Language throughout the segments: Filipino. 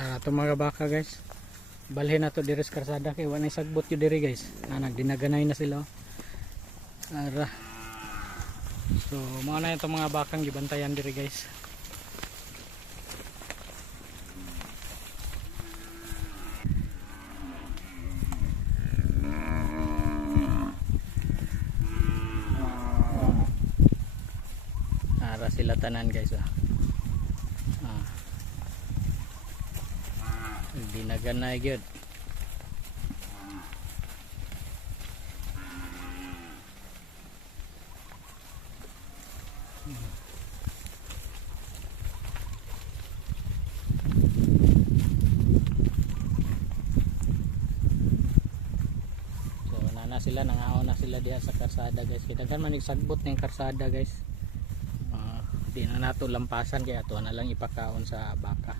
Ah, ito mga baka guys. Balhin na to diri sa karsada kay wala sagbot yu diri guys. Ah, nagdinaganay na sila. oh. Ara. So, mga na itong mga bakang gibantayan diri guys. Ara sila tanan guys ah. Ah. Hindi na nana sila nangaon na sila diha sa karsada guys. Kaya daghan man sagbot ning karsada guys. Ah, di na nato lampasan kaya ato na lang ipakaon sa baka.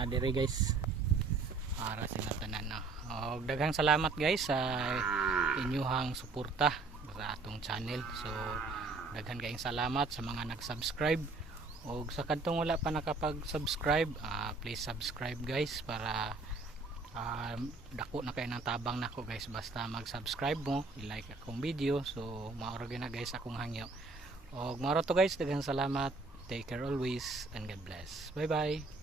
Na diri guys. Para sila tanan no. Og daghang salamat guys sa inyuhang suporta sa atong channel. So daghan kayong salamat sa mga nag-subscribe. Og sa kadtong wala pa nakapag-subscribe, ah, please subscribe guys para ah, dako na kayo ng tabang nako guys basta mag-subscribe mo, i-like akong video. So maoro na guys akong hangyo. Og maoro to guys, daghang salamat. Take care always and God bless. Bye bye.